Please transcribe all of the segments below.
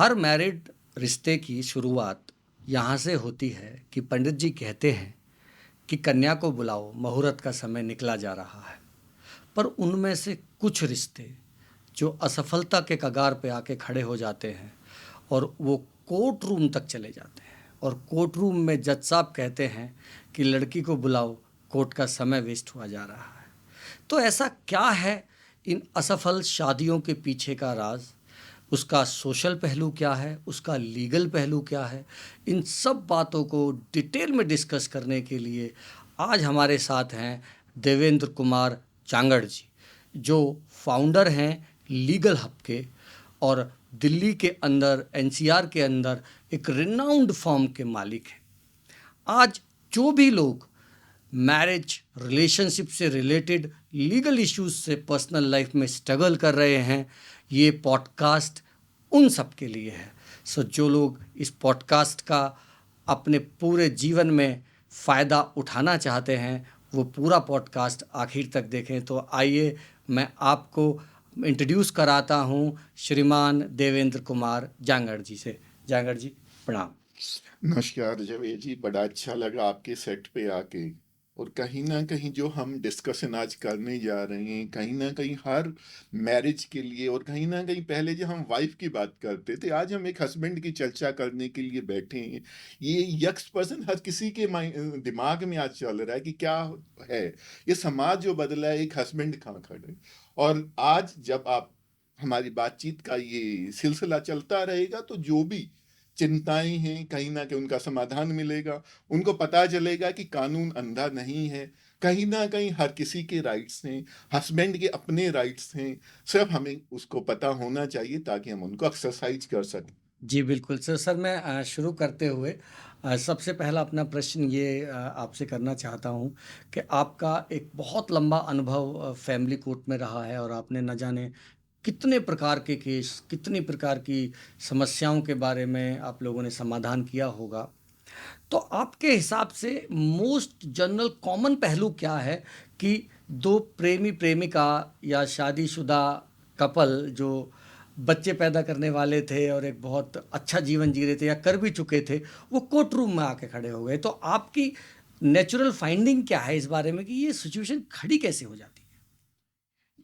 हर married रिश्ते की शुरुआत यहाँ से होती है कि पंडित जी कहते हैं कि कन्या को बुलाओ, मुहूर्त का समय निकला जा रहा है। पर उनमें से कुछ रिश्ते जो असफलता के कगार पे आके खड़े हो जाते हैं और वो कोर्ट रूम तक चले जाते हैं, और कोर्ट रूम में जज साहब कहते हैं कि लड़की को बुलाओ, कोर्ट का समय वेस्ट हुआ जा रहा है। तो ऐसा क्या है इन असफल शादियों के पीछे का राज? उसका सोशल पहलू क्या है, उसका लीगल पहलू क्या है? इन सब बातों को डिटेल में डिस्कस करने के लिए आज हमारे साथ हैं देवेंद्र कुमार जांगड़ जी, जो फाउंडर हैं लीगल हब के, और दिल्ली के अंदर एनसीआर के अंदर एक रिनाउंड फर्म के मालिक हैं। आज जो भी लोग मैरिज रिलेशनशिप से रिलेटेड लीगल इश्यूज से पर्सनल लाइफ में स्ट्रगल कर रहे हैं, ये पॉडकास्ट उन सब के लिए है। सो जो लोग इस पॉडकास्ट का अपने पूरे जीवन में फ़ायदा उठाना चाहते हैं वो पूरा पॉडकास्ट आखिर तक देखें। तो आइए मैं आपको इंट्रोड्यूस कराता हूँ श्रीमान देवेंद्र कुमार जांगड़ जी से। जांगड़ जी प्रणाम। नमस्कार जावेद जी, बड़ा अच्छा लगा आपके सेट पे आके। और कहीं ना कहीं जो हम डिस्कशन आज करने जा रहे हैं, कहीं ना कहीं हर मैरिज के लिए, और कहीं ना कहीं पहले जो हम वाइफ की बात करते थे, आज हम एक हस्बैंड की चर्चा करने के लिए बैठे हैं। ये यक्स पर्सन हर किसी के दिमाग में आज चल रहा है कि क्या है ये समाज जो बदला है, एक हस्बैंड कहाँ खड़े। और आज जब आप हमारी बातचीत का ये सिलसिला चलता रहेगा तो जो भी चिंताएं हैं कहीं ना कहीं उनका समाधान मिलेगा। उनको पता चलेगा कि कानून अंधा नहीं है, कहीं ना कहीं हर किसी के राइट्स हैं, हस्बैंड के अपने राइट्स हैं। सिर्फ हमें उसको पता होना चाहिए ताकि हम उनको एक्सरसाइज कर सकें। जी बिल्कुल सर। मैं शुरू करते हुए सबसे पहला अपना प्रश्न ये आपसे करना चाहता हूँ कि आपका एक बहुत लंबा अनुभव फैमिली कोर्ट में रहा है, और आपने न जाने कितने प्रकार के केस, कितनी प्रकार की समस्याओं के बारे में आप लोगों ने समाधान किया होगा। तो आपके हिसाब से मोस्ट जनरल कॉमन पहलू क्या है कि दो प्रेमी प्रेमिका या शादीशुदा कपल जो बच्चे पैदा करने वाले थे और एक बहुत अच्छा जीवन जी रहे थे या कर भी चुके थे, वो कोर्ट रूम में आके खड़े हो गए? तो आपकी नेचुरल फाइंडिंग क्या है इस बारे में कि ये सिचुएशन खड़ी कैसे हो जाती है?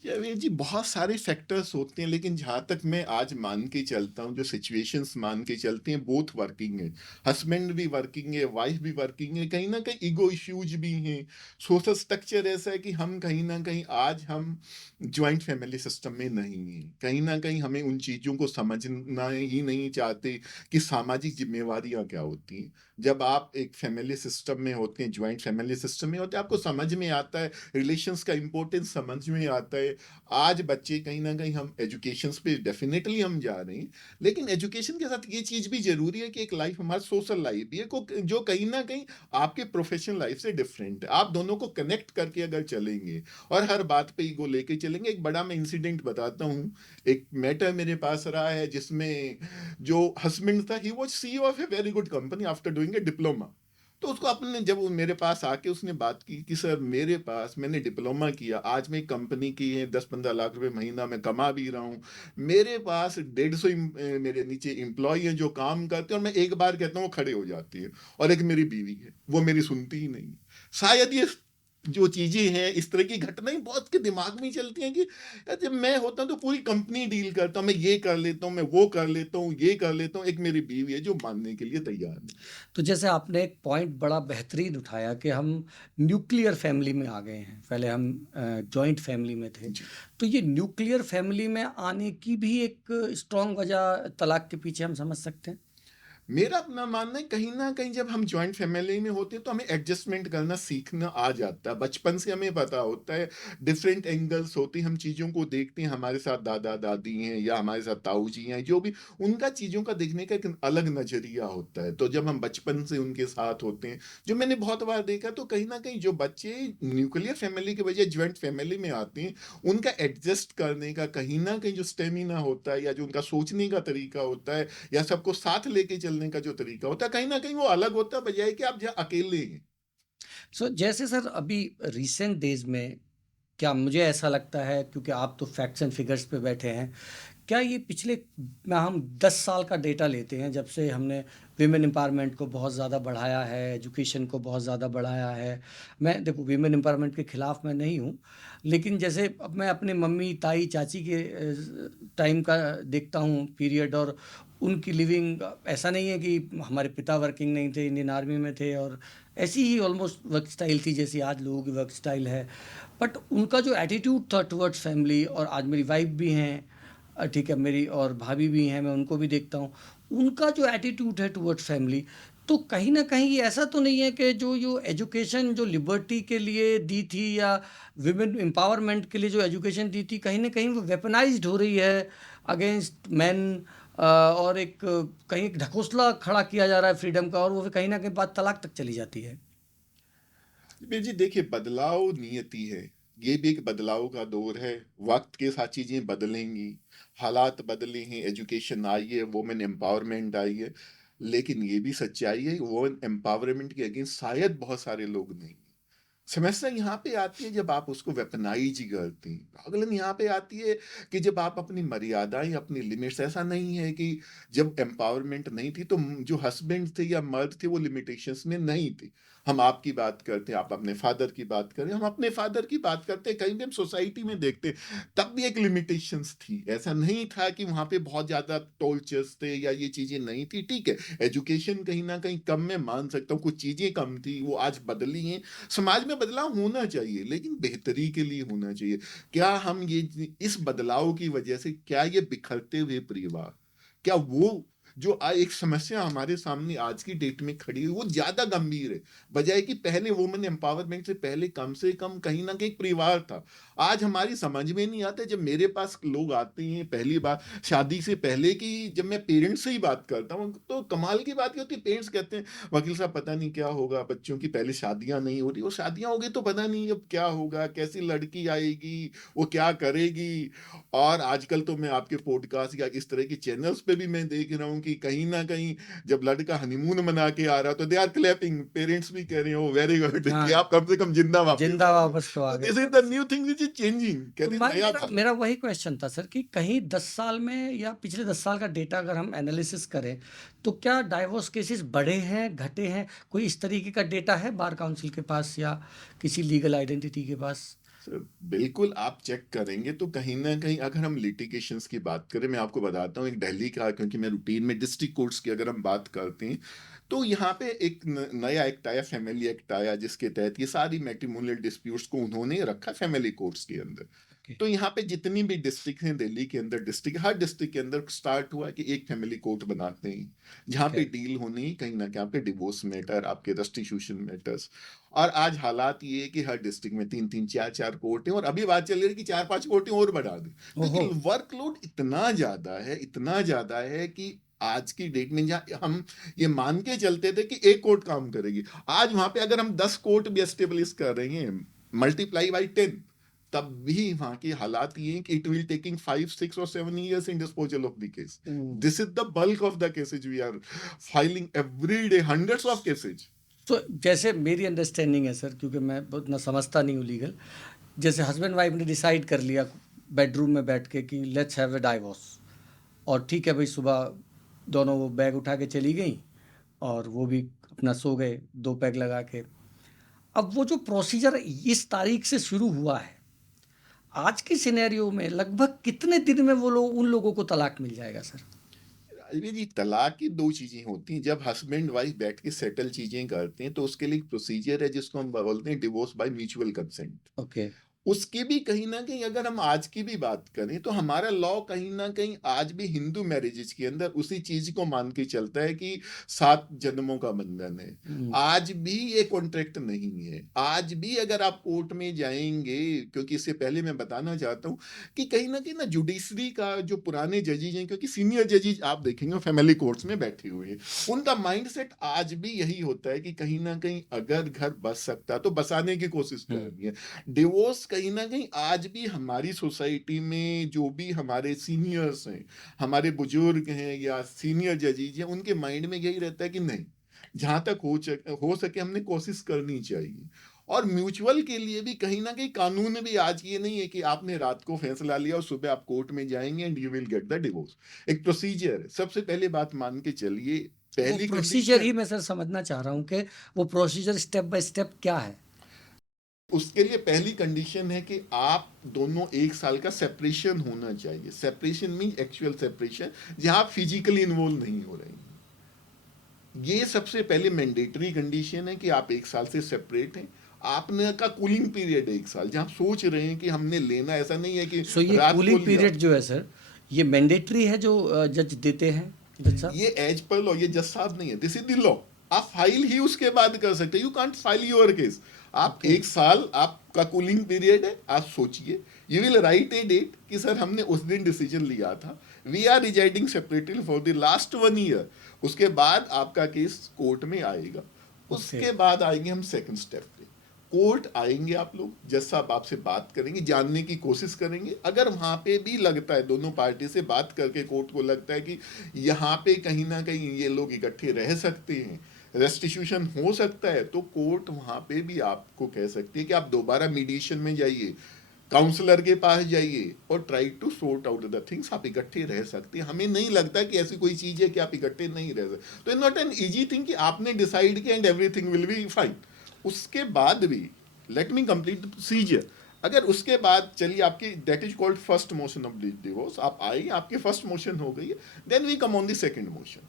जावेद जी, बहुत सारे फैक्टर्स होते हैं, लेकिन जहाँ तक मैं आज मान के चलता हूँ, जो सिचुएशंस मान के चलते हैं, बोथ वर्किंग है। हस्बैंड भी वर्किंग है, वाइफ भी वर्किंग है, कहीं ना कहीं ईगो इश्यूज भी हैं। सोशल स्ट्रक्चर ऐसा है कि हम कहीं ना कहीं आज हम ज्वाइंट फैमिली सिस्टम में नहीं हैं। कहीं ना कहीं हमें उन चीज़ों को समझना ही नहीं चाहते कि सामाजिक जिम्मेवारियाँ क्या होती हैं। जब आप एक फैमिली सिस्टम में होते हैं, ज्वाइंट फैमिली सिस्टम में होते हैं, आपको समझ में आता है, रिलेशंस का इंपॉर्टेंस समझ में आता है। आज बच्चे कहीं ना कहीं, हम एजुकेशन पे डेफिनेटली हम जा रहे हैं, लेकिन एजुकेशन के साथ ये चीज़ भी जरूरी है कि एक लाइफ, हमारा सोशल लाइफ भी है जो कहीं ना कहीं आपके प्रोफेशनल लाइफ से डिफरेंट है। आप दोनों को कनेक्ट करके अगर चलेंगे और हर बात पे ईगो लेके चलेंगे। एक बड़ा मैं इंसिडेंट बताता हूँ। एक मैटर मेरे पास रहा है जिसमें जो हस्बैंड था, he was CEO of a very good company after doing a diploma. तो उसको अपने, जब वो मेरे पास आके उसने बात की कि सर मेरे पास, मैंने डिप्लोमा किया, आज मैं कंपनी की है, 10-15 लाख रुपए महीना मैं कमा भी रहा हूँ, मेरे पास 150 मेरे नीचे एम्प्लॉय हैं जो काम करते हैं, और मैं एक बार कहता हूँ वो खड़े हो जाती है। और एक मेरी बीवी है, वो मेरी सुनती ही नहीं। शायद ये जो चीजें हैं, इस तरह की घटनाएं बहुत के दिमाग में ही चलती हैं कि यार जब मैं होता हूँ तो पूरी कंपनी डील करता हूँ, मैं ये कर लेता हूँ, मैं वो कर लेता हूँ, ये कर लेता हूँ। एक मेरी बीवी है जो मानने के लिए तैयार नहीं। तो जैसे आपने एक पॉइंट बड़ा बेहतरीन उठाया कि हम न्यूक्लियर फैमिली में आ गए हैं, पहले हम जॉइंट फैमिली में थे। जी। तो ये न्यूक्लियर फैमिली में आने की भी एक स्ट्रॉन्ग वजह तलाक के पीछे हम समझ सकते हैं। मेरा अपना मानना है, कहीं ना कहीं जब हम जॉइंट फैमिली में होते हैं तो हमें एडजस्टमेंट करना सीखना आ जाता है। बचपन से हमें पता होता है, डिफरेंट एंगल्स होते हैं, हम चीज़ों को देखते हैं। हमारे साथ दादा दादी हैं या हमारे साथ ताऊ जी हैं, जो भी, उनका चीज़ों का देखने का एक अलग नज़रिया होता है। तो जब हम बचपन से उनके साथ होते हैं, जो मैंने बहुत बार देखा, तो कहीं ना कहीं जो बच्चे न्यूक्लियर फैमिली के बजाय ज्वाइंट फैमिली में आते हैं, उनका एडजस्ट करने का कहीं ना कहीं जो स्टेमिना होता है, या जो उनका सोचने का तरीका होता है, या सबको साथ लेके चलने का जो तरीका होता है, कहीं ना कहीं वो अलग होता है, बजाय कि आप जहाँ अकेले हैं। जैसे सर अभी रिसेंट डेज में क्या मुझे ऐसा लगता है, क्योंकि आप तो फैक्ट्स एंड फिगर्स पे बैठे हैं, क्या ये पिछले में हम 10 साल का डेटा लेते हैं जब से हमने विमेन एम्पावरमेंट को बहुत ज़्यादा बढ़ाया है, एजुकेशन को बहुत ज़्यादा बढ़ाया है। मैं देखो विमेन एम्पावरमेंट के खिलाफ मैं नहीं हूँ, लेकिन जैसे अब मैं अपने मम्मी ताई चाची के टाइम का देखता हूँ पीरियड, और उनकी लिविंग ऐसा नहीं है कि हमारे पिता वर्किंग नहीं थे, इंडियन आर्मी में थे, और ऐसी ही ऑलमोस्ट वर्क स्टाइल थी जैसी आज लोगों की वर्क स्टाइल है। बट उनका जो एटीट्यूड था टुवर्ड्स फैमिली, और आज मेरी वाइफ भी हैं, ठीक है, मेरी और भाभी भी हैं, मैं उनको भी देखता हूँ, उनका जो एटीट्यूड है टुवर्ड्स फैमिली, तो कहीं ना कहीं ये ऐसा तो नहीं है कि जो एजुकेशन जो लिबर्टी के लिए दी थी, या विमेन एम्पावरमेंट के लिए जो एजुकेशन दी थी, कहीं ना कहीं वो वेपनाइज्ड हो रही है अगेंस्ट मैन, और एक कहीं एक ढकोसला खड़ा किया जा रहा है फ्रीडम का, और वो कहीं ना कहीं बात तलाक तक चली जाती है। बीर जी देखिए, बदलाव नियति है। ये भी एक बदलाव का दौर है। वक्त के साथ चीजें बदलेंगी, हालात बदले हैं, एजुकेशन आई है, वुमेन एम्पावरमेंट आई है। लेकिन ये भी सच्चाई है, वुमेन एम्पावरमेंट के अगेंस्ट शायद बहुत सारे लोग नहीं। समस्या यहाँ पे आती है जब आप उसको वेपनाइज करते हैं। प्रॉब्लम यहाँ पे आती है कि जब आप अपनी मर्यादाएं, अपनी लिमिट्स, ऐसा नहीं है कि जब एम्पावरमेंट नहीं थी तो जो हस्बैंड थे या मर्द थे वो लिमिटेशंस में नहीं थे। हम आपकी बात करते हैं, आप अपने फादर की बात करें, हम अपने फादर की बात करते हैं, कहीं भी हम सोसाइटी में देखते हैं, तब भी एक लिमिटेशंस थी। ऐसा नहीं था कि वहां पे बहुत ज्यादा टॉर्चर्स थे या ये चीजें नहीं थी। ठीक है, एजुकेशन कहीं ना कहीं कम, मैं मान सकता हूँ कुछ चीजें कम थी, वो आज बदली हैं। समाज में बदलाव होना चाहिए लेकिन बेहतरी के लिए होना चाहिए। क्या हम ये इस बदलाव की वजह से, क्या ये बिखरते हुए परिवार, क्या वो जो एक समस्या हमारे सामने आज की डेट में खड़ी है वो ज्यादा गंभीर है, बजाय कि पहले वुमेन एम्पावरमेंट से कम कहीं ना कहीं परिवार था। आज हमारी समझ में नहीं आता, जब मेरे पास लोग आते हैं पहली बार शादी से पहले की, जब मैं पेरेंट्स से ही बात करता हूँ तो कमाल की बात ये होती है, पेरेंट्स कहते हैं वकील साहब पता नहीं क्या होगा, बच्चों की पहले शादियां नहीं हो रही, और शादियां हो गई तो पता नहीं अब क्या होगा, कैसी लड़की आएगी, वो क्या करेगी। और आजकल तो मैं आपके पॉडकास्ट या इस तरह की चैनल्स पे भी मैं देख रहा हूँ कि कहीं ना कहीं जब लड़का हनीमून मना के आ रहा तो दे आर क्लैपिंग, पेरेंट्स भी कह रहे हो वेरी गुड कि हाँ, आप कम से कम जिंदा वापस जिंदा आ गए। वापस तो आ तो गए। This is the new thing which is changing, तो कहते हैं मैं नया मेरा था। मेरा वही क्वेश्चन था सर कि कहीं 10 साल में या पिछले 10 साल का डेटा अगर हम एनालिसिस करें, तो क्या डाइवोर्स केसेस बढ़े हैं, घटे हैं? कोई इस तरीके का डेटा है बार काउंसिल के पास या किसी लीगल आइडेंटिटी के पास? सर, बिल्कुल आप चेक करेंगे तो कहीं ना कहीं अगर हम लिटिगेशंस की बात करें, मैं आपको बताता हूँ एक दिल्ली का, क्योंकि मैं रूटीन में डिस्ट्रिक्ट कोर्ट्स की अगर हम बात करते हैं तो यहाँ पे एक नया एक्ट आया, फैमिली एक्ट आया, जिसके तहत ये सारी मैट्रिमोनियल डिस्प्यूट्स को उन्होंने रखा फैमिली कोर्ट्स के अंदर। ओके। तो यहाँ पे जितनी भी डिस्ट्रिक्ट हैं दिल्ली के अंदर, डिस्ट्रिक्ट हर डिस्ट्रिक्ट के अंदर स्टार्ट हुआ कि एक फैमिली कोर्ट बनाते हैं जहाँ ओके। पे डील होनी कहीं ना कहीं आपके डिवोर्स मैटर, आपके रेस्टिट्यूशन मैटर्स। और आज हालात ये है कि हर डिस्ट्रिक्ट में तीन तीन चार चार कोर्ट हैं, और अभी बात चल रही है कि चार पांच कोर्टें और बढ़ा दें, ओहो। क्योंकि वर्कलोड इतना ज्यादा है, इतना ज्यादा है कि आज की डेट में जहाँ हम ये मान के चलते थे कि एक कोर्ट काम करेगी, आज वहां पे अगर हम 10 कोर्ट भी एस्टेब्लिश कर रहे हैं, मल्टीप्लाई बाई 10, तब भी वहां की हालात ये हैं कि इट विल टेकिंग 5 6 और 7 years in disposal of the case. This is the bulk of the cases we are filing every day, hundreds of cases. तो जैसे मेरी अंडरस्टैंडिंग है सर, क्योंकि मैं बहुत ना समझता नहीं हूँ लीगल, जैसे हस्बैंड वाइफ ने डिसाइड कर लिया बेडरूम में बैठ के कि लेट्स हैव ए डाइवोर्स, और ठीक है भाई, सुबह दोनों वो बैग उठा के चली गई, और वो भी अपना सो गए 2 पैग लगा के। अब वो जो प्रोसीजर इस तारीख से शुरू हुआ है, आज की सिनेरियो में लगभग कितने दिन में वो लोग, उन लोगों को तलाक मिल जाएगा सर? अरे जी, तलाक की दो चीजें होती हैं। जब हस्बैंड वाइफ बैठ के सेटल चीजें करते हैं तो उसके लिए एक प्रोसीजर है जिसको हम बोलते हैं divorce by mutual consent. Okay. उसकी भी कहीं ना कहीं अगर हम आज की भी बात करें तो हमारा लॉ कहीं ना कहीं आज भी हिंदू मैरिजेज के अंदर उसी चीज को मान के चलता है कि 7 जन्मों का बंधन है। आज भी ये कॉन्ट्रैक्ट नहीं है। आज भी अगर आप कोर्ट में जाएंगे, क्योंकि इससे पहले मैं बताना चाहता हूँ कि कहीं ना जुडिशरी का जो पुराने जजेज हैं, क्योंकि सीनियर जजेज आप देखेंगे फैमिली कोर्ट्स में बैठे हुए हैं, उनका माइंडसेट आज भी यही होता है कि कहीं ना कहीं अगर घर बस सकता तो बसाने की कोशिश करनी है। डिवोर्स कहीं ना कहीं आज भी हमारी सोसाइटी में जो भी हमारे सीनियर्स हैं, हमारे बुजुर्ग हैं या सीनियर जजेज हैं, उनके माइंड में यही रहता है कि नहीं, जहां तक हो सके हमने कोशिश करनी चाहिए। और म्यूचुअल के लिए भी कहीं ना कहीं कानून भी आज ये नहीं है कि आपने रात को फैसला लिया और सुबह आप कोर्ट में जाएंगे and you will get the divorce. एक प्रोसीजर है। सबसे पहले बात मान के चलिए, वो पहली प्रोसीजर ही कंडीशन मैं सर समझना चाह रहा हूँ कि वो प्रोसीजर स्टेप बाय स्टेप क्या है। उसके लिए पहली कंडीशन है कि आप दोनों 1 साल का सेपरेशन होना चाहिए। सेपरेशन मीन एक्चुअल सेपरेशन, जहां आप फिजिकली इन्वॉल्व नहीं हो रहे हैं। ये सबसे पहले मैंडेटरी कंडीशन है कि आप 1 साल से सेपरेट हैं। आपने का कूलिंग पीरियड है 1 साल, जहां आप सोच रहे हैं कि हमने लेना, ऐसा नहीं है कि सो ये रात को कूलिंग लिया। पीरियड जो है सर, ये मैंडेटरी है जो जज देते हैं जज साहब? ये एज पर लॉ, ये जज साहब नहीं है, दिस इज द लॉ। आप फाइल ही उसके बाद कर सकते हैं, you can't file your case. आप ओके 1 साल आपका कूलिंग पीरियड है, आप सोचिए, you will write a date कि सर हमने उस दिन डिसीजन लिया था, we are residing separately for the last 1 year. उसके बाद आपका केस कोर्ट में आएगा। ओके उसके बाद आएंगे हम सेकंड स्टेप पे। कोर्ट आएंगे आप लोग, जज साहब आपसे बात करेंगे, जानने की कोशिश करेंगे। अगर वहां पे भी लगता है, दोनों पार्टी से बात करके कोर्ट को लगता है कि यहाँ पे कहीं ना कहीं ये लोग इकट्ठे रह सकते हैं, रेस्टिट्यूशन हो सकता है, तो कोर्ट वहां पे भी आपको कह सकती है कि आप दोबारा मीडिएशन में जाइए, काउंसलर के पास जाइए और try to sort out the things. आप इकट्ठे रह सकते हैं। हमें नहीं लगता कि ऐसी कोई चीज है कि आप इकट्ठे नहीं रह सकते। तो नॉट एन इजी थिंग कि आपने डिसाइड किया and everything will be fine. उसके बाद भी let me complete the procedure. अगर उसके बाद चलिए आपकी that is called first motion of divorce, आप आई, आपकी फर्स्ट मोशन हो गई है, then we come on the second motion.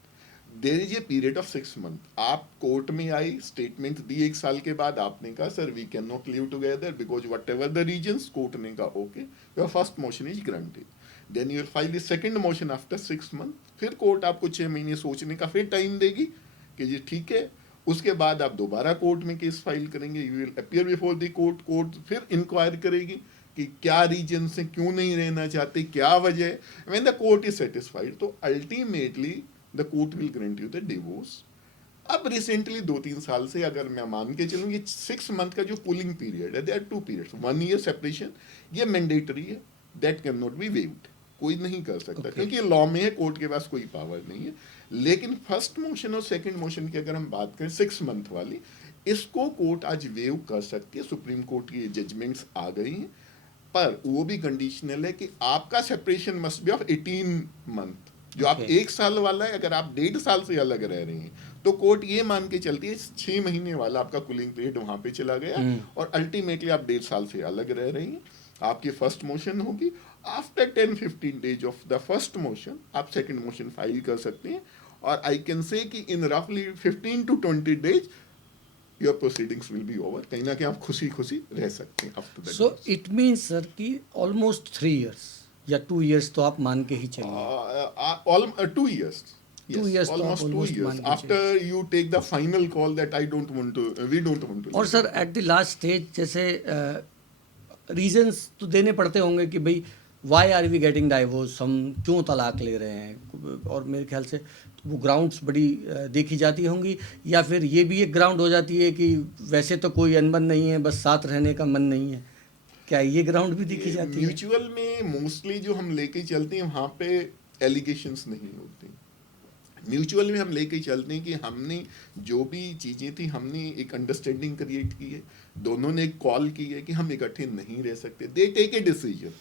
There is a period of 6 month. आप कोर्ट में आई, स्टेटमेंट दी 1 साल के बाद, आपने कहा sir we can not live together because whatever the reasons, court ने कहा okay, your first motion is granted. Then you will file the second motion after 6 month. फिर कोर्ट आपको 6 महीने सोचने का फिर टाइम देगी कि जी ठीक है। उसके बाद आप दोबारा कोर्ट में केस फाइल करेंगे, you will appear before the court. Court फिर इंक्वायर करेगी कि क्या रीजन से क्यों नहीं रहना चाहते, क्या वजह है। When the court is satisfied, तो ultimately the court will grant you the divorce. अब रिसेंटली 2-3 साल से अगर मैं मान के चलूँ, ये 6 मंथ का जो कूलिंग पीरियड है, there are 2 periods. 1 year separation, ये मैंडेटरी है, that can not be waived, कोई नहीं कर सकता ओके क्योंकि लॉ में है, कोर्ट के पास कोई पावर नहीं है। लेकिन फर्स्ट मोशन और सेकंड मोशन की अगर हम बात करें 6 मंथ वाली, इसको कोर्ट आज वेव कर सकती है। सुप्रीम कोर्ट की जजमेंट्स आ गई हैं, पर वो भी कंडीशनल है कि आपका separation must be of 18 month. जो आप ओके 1 साल वाला है, अगर आप 1.5 साल से अलग रह रहे हैं, तो कोर्ट ये मान के चलती है 6 महीने वाला आपका कूलिंग पीरियड वहां पे चला गया और अल्टीमेटली आप 1.5 साल से अलग रह रही हैं। आपकी फर्स्ट मोशन होगी। After 10-15 days of the first motion आप सेकंड मोशन फाइल कर सकते हैं। और आई कैन से कि इन रफली 15 to 20 days your proceedings will be over. कहीं ना कहीं आप खुशी खुशी रह सकते हैं after that. So it means sir कि ऑलमोस्ट 3 इयर्स या 2 इयर्स तो आप मान के ही चलिए। 2 years. 2 Yes, इयर्स तो आप almost 2 ऑलमोस्ट years मान के चलिए। after you take the final call that I don't want to, we don't want to और live sir together. At the last stage जैसे रीजंस तो देने पड़ते होंगे कि भाई why are we getting divorce, हम क्यों तलाक ले रहे हैं, और मेरे ख्याल से वो ग्राउंड्स बड़ी देखी जाती होंगी, या फिर ये भी एक ग्राउंड हो जाती है कि वैसे तो कोई अनबन नहीं है, बस साथ रहने का मन नहीं है। क्या ये ग्राउंड भी देखी जाती है? म्यूचुअल में मोस्टली जो हम लेके चलते हैं वहाँ पे एलिगेशंस नहीं होते। म्यूचुअल में हम लेके चलते हैं कि हमने जो भी चीज़ें थी, हमने एक अंडरस्टैंडिंग क्रिएट की है, दोनों ने एक कॉल की है कि हम इकट्ठे नहीं रह सकते, दे टेक ए डिसीजन।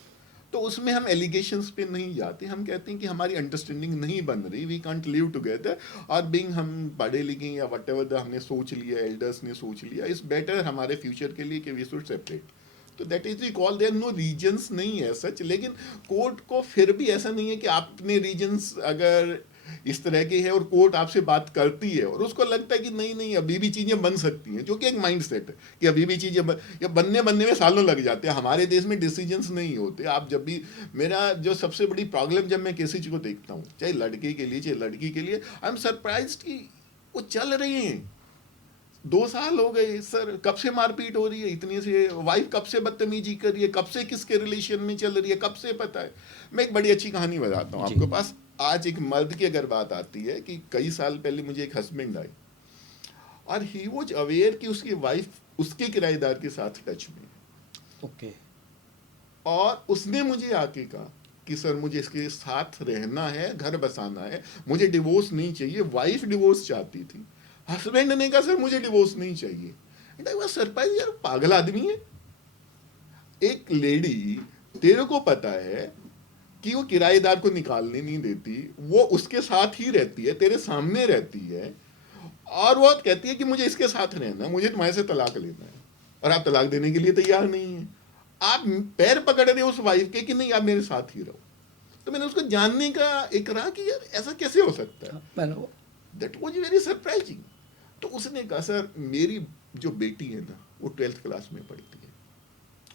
तो उसमें हम एलिगेशंस पे नहीं जाते, हम कहते हैं कि हमारी अंडरस्टैंडिंग नहीं बन रही, वी कांट लिव टुगेदर, और बीइंग हम पढ़े लिखे या वट एवर हमने सोच लिया, एल्डर्स ने सोच लिया, इज बेटर हमारे फ्यूचर के लिए कि वी शुड सेपरेट। तो that is the call, there no reasons नहीं है सच। लेकिन कोर्ट को फिर भी ऐसा नहीं है कि आपने रीजंस अगर इस तरह के है और कोर्ट आपसे बात करती है और उसको लगता है कि नहीं नहीं अभी भी चीज़ें बन सकती हैं, जो कि एक माइंड सेट है कि अभी भी चीज़ें या बनने में सालों लग जाते हैं। हमारे देश में डिसीजंस नहीं होते। आप जब भी, मेरा जो सबसे बड़ी प्रॉब्लम जब मैं किसी चीज़ को देखता हूँ, चाहे लड़के के लिए चाहे लड़की के लिए, आई एम सरप्राइज्ड कि वो चल रही हैं। 2 साल हो गए सर, कब से मारपीट हो रही है इतनी से, वाइफ कब से बदतमीजी कर रही है, कब से किसके रिलेशन में चल रही है, कब से पता है। मैं एक बड़ी अच्छी कहानी बताता हूँ जी। आपके पास। आज एक मर्द की अगर बात आती है कि कई साल पहले मुझे एक हस्बैंड आए और ही वॉज अवेयर कि उसकी वाइफ उसके किराएदार के साथ टच में है, ओके और उसने मुझे आके कहा कि सर मुझे इसके साथ रहना है, घर बसाना है, मुझे डिवोर्स नहीं चाहिए। वाइफ डिवोर्स चाहती थी, हस्बैंड ने कहा सर मुझे डिवोर्स नहीं चाहिए। एंड आई वाज सरप्राइज, यार पागल आदमी है। एक लेडी, तेरे को पता है कि वो किराएदार को निकालने नहीं देती, वो उसके साथ ही रहती है, तेरे सामने रहती है, और वो कहती है कि मुझे इसके साथ रहना, मुझे तुम्हारे से तलाक लेना है, और आप तलाक देने के लिए तैयार नहीं है। आप पैर पकड़ रहे हो उस वाइफ के कि नहीं आप मेरे साथ ही रहो। तो मैंने उसको जानने का एक रहा कि यार ऐसा कैसे हो सकता है। मैंने दैट वाज वेरी सरप्राइजिंग। तो उसने कहा सर मेरी जो बेटी है ना वो 12th क्लास में पढ़ती है,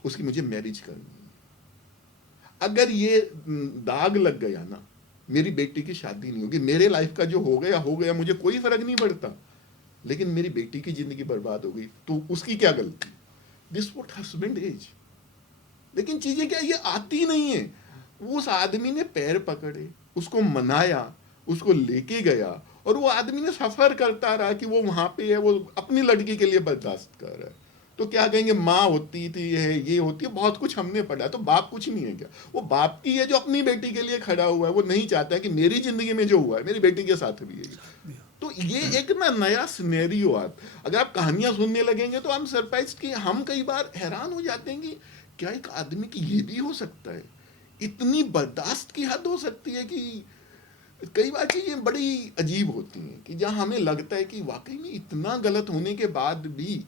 उसकी मुझे मैरिज करनी है। अगर ये दाग लग गया ना, मेरी बेटी की शादी नहीं होगी, मेरे लाइफ का जो हो गया, मुझे कोई फर्क नहीं पड़ता, लेकिन मेरी बेटी की जिंदगी बर्बाद हो गई तो उसकी क्या गलती। This what husband is. लेकिन चीजें क्या, ये आती नहीं है। उस आदमी ने पैर पकड़े, उसको मनाया, उसको लेके गया, और वो आदमी ने सफर करता रहा कि वो वहां पे है, वो अपनी लड़की के लिए बर्दाश्त कर रहा है। तो क्या कहेंगे, माँ होती थी, है ये होती है, बहुत कुछ हमने पढ़ा। तो बाप कुछ नहीं है क्या? वो बाप की है जो अपनी बेटी के लिए खड़ा हुआ है। वो नहीं चाहता है कि मेरी जिंदगी में जो हुआ है मेरी बेटी के साथ भी है। तो ये एक ना नया सिनेरियो। आप अगर आप कहानियां सुनने लगेंगे तो हम सरप्राइज कि हम कई बार हैरान हो जाते हैं कि क्या एक आदमी की ये भी हो सकता है, इतनी बर्दाश्त की हद हो सकती है। कि कई बार चीजें बड़ी अजीब होती हैं कि जहां हमें लगता है कि वाकई में इतना गलत होने के बाद भी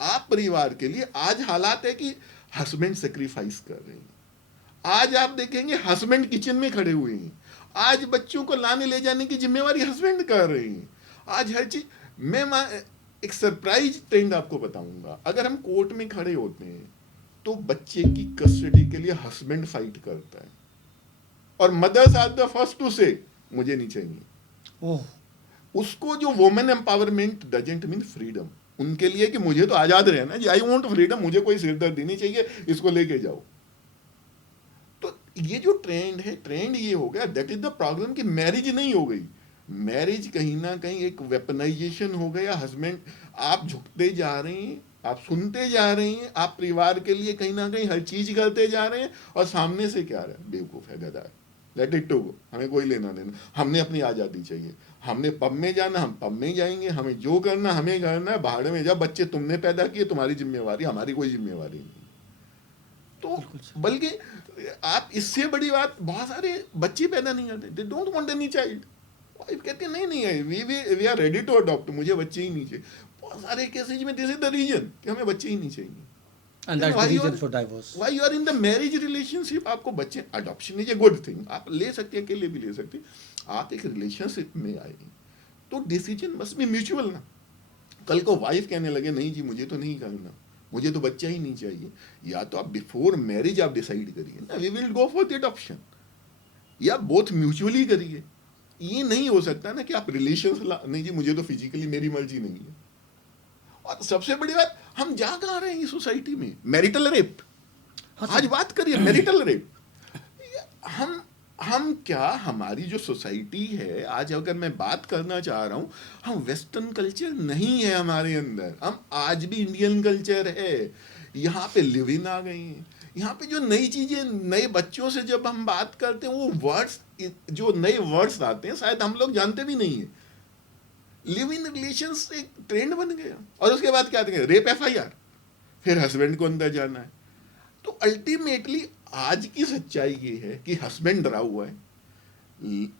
आप परिवार के लिए, आज हालात है कि हस्बैंड सेक्रीफाइस कर रहे हैं। आज आप देखेंगे हस्बैंड किचन में खड़े हुए हैं। आज बच्चों को लाने ले जाने की जिम्मेवारी हस्बैंड कर रहे हैं। आज हर चीज मैं एक सरप्राइज ट्रेंड आपको बताऊंगा। अगर हम कोर्ट में खड़े होते हैं तो बच्चे की कस्टडी के लिए हस्बैंड फाइट करता है, और mothers are the first to से मुझे नहीं चाहिए। ओह उसको जो women empowerment doesn't mean freedom, उनके लिए कि मुझे तो आजाद रहना जी, आई वांट फ्रीडम, मुझे कोई सिरदर्दी नहीं चाहिए, इसको लेके जाओ। तो ये जो ट्रेंड है, ट्रेंड ये हो गया। दैट इज द प्रॉब्लम कि मैरिज नहीं हो गई। मैरिज कहीं ना कहीं एक वेपनाइजेशन हो गया। हस्बैंड, आप झुकते जा रहे हैं, आप सुनते जा रहे हैं, आप परिवार के लिए कहीं ना कहीं हर चीज करते जा रहे हैं, और सामने से क्या रहा है, बेवकूफ है, गधा है, लेट इट टू गो, हमें कोई लेना देना, हमने अपनी आज़ादी चाहिए, हमने पब में जाना हम पब में जाएंगे, हमें जो करना हमें करना है, भाड़ में जा, बच्चे तुमने पैदा किए, तुम्हारी जिम्मेवारी, हमारी कोई जिम्मेवारी नहीं। तो बल्कि आप इससे बड़ी बात, बहुत सारे बच्चे पैदा नहीं करते, they don't want any child. Wife कहती है नहीं नहीं we are ready to adopt, मुझे बच्चे ही नहीं चाहिए। बहुत सारे केसेज में दिस इज द रीजन कि हमें बच्चे ही नहीं चाहिए। and that's the reason for divorce. Why you are in the marriage relationship, आपको बच्चे, adoption is a good thing, आप ले सकते हैं, अकेले भी ले सकते हैं। आप एक रिलेशनशिप में आए तो डिसीजन मस्ट बी म्यूचुअल ना। कल को वाइफ कहने लगे नहीं जी मुझे तो नहीं करना, मुझे तो बच्चा ही नहीं चाहिए, या तो आप बिफोर मैरिज आप डिसाइड करिए ना, we will go for the adoption, या बोथ म्यूचुअली करिए। ये नहीं हो सकता ना कि आप रिलेशन नहीं जी मुझे तो फिजिकली मेरी मर्जी नहीं है। और सबसे बड़ी बात, हम जा कहाँ रहे हैं इस सोसाइटी में, मैरिटल रेप। आज बात करिए मैरिटल रेप। हम क्या, हमारी जो सोसाइटी है आज, अगर मैं बात करना चाह रहा हूँ, हम वेस्टर्न कल्चर नहीं है हमारे अंदर, हम आज भी इंडियन कल्चर है। यहाँ पे लिव इन आ गई हैं, यहाँ पे जो नई चीजें, नए बच्चों से जब हम बात करते हैं, वो वर्ड्स, जो नए वर्ड्स आते हैं शायद हम लोग जानते भी नहीं है। लिव इन रिलेशंस एक ट्रेंड बन गया, और उसके बाद क्या करेंगे, रेप एफआईआर, फिर हस्बैंड को अंदर जाना है। तो अल्टीमेटली आज की सच्चाई ये है कि हस्बैंड डरा हुआ है,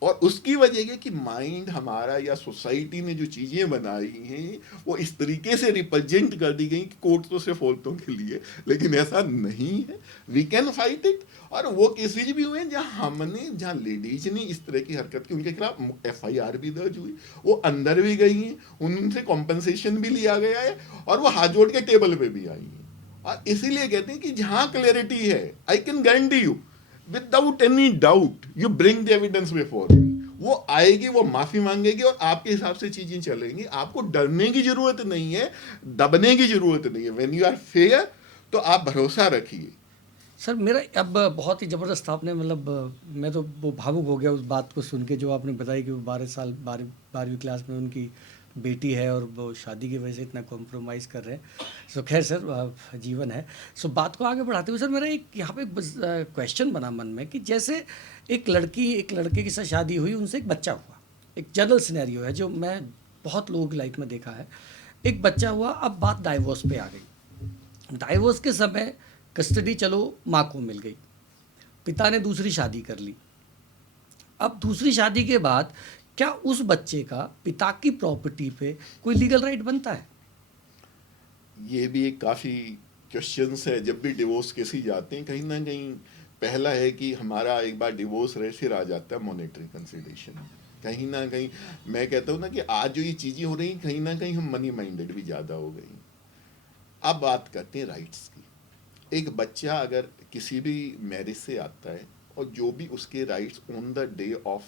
और उसकी वजह ये कि माइंड हमारा या सोसाइटी ने जो चीजें बनाई हैं वो इस तरीके से रिप्रेजेंट कर दी गई कि कोर्ट तो सिर्फ औरतों के लिए, लेकिन ऐसा नहीं है। We can fight it. और वो केसेज भी हुए जहाँ लेडीज ने इस तरह की हरकत की, उनके खिलाफ एफआईआर भी दर्ज हुई, वो अंदर भी गई हैं, उनसे कॉम्पनसेशन भी लिया गया है, और वो हाथ जोड़ के टेबल पे भी आई हैं। और इसीलिए कहते हैं कि जहाँ क्लैरिटी है, I can guarantee you without any doubt, you bring the evidence before me, वो आएगी, वो माफी मांगेगी, और आपके हिसाब से चीजें चलेंगी। आपको डरने की जरूरत नहीं है, दबने की जरूरत नहीं है। व्हेन यू आर फेयर तो आप भरोसा रखिए। सर मेरा अब बहुत ही ज़बरदस्त आपने, मतलब मैं तो वो भावुक हो गया उस बात को सुन के जो आपने बताई कि वो 12वीं क्लास में उनकी बेटी है और वो शादी की वजह से इतना कॉम्प्रोमाइज़ कर रहे हैं। सो खैर सर, जीवन है। सो बात को आगे बढ़ाते हुए सर, मेरा एक यहाँ पे क्वेश्चन बना मन में कि जैसे एक लड़के के साथ शादी हुई, उनसे एक बच्चा हुआ, एक जनरल सिनेरियो है जो मैं बहुत लोगों की लाइफ में देखा है। एक बच्चा हुआ, अब बात डाइवोर्स पे आ गई। डाइवोर्स के समय कस्टडी चलो माँ को मिल गई, पिता ने दूसरी शादी कर ली। अब दूसरी शादी के बाद क्या उस बच्चे का पिता की प्रॉपर्टी पे कोई लीगल राइट बनता है? ये भी एक काफ़ी क्वेश्चंस है। जब भी डिवोर्स केसेस जाते हैं, कहीं ना कहीं पहला है कि हमारा एक बार डिवोर्स रहे, फिर आ जाता है मॉनेटरी कंसिडरेशन। कहीं ना कहीं मैं कहता हूँ ना कि आज जो ये चीज़ें हो रही, कहीं ना कहीं हम मनी माइंडेड भी ज़्यादा हो गई। अब बात करते हैं राइट्स की। एक बच्चा अगर किसी भी मैरिज से आता है, और जो भी उसके rights on the day of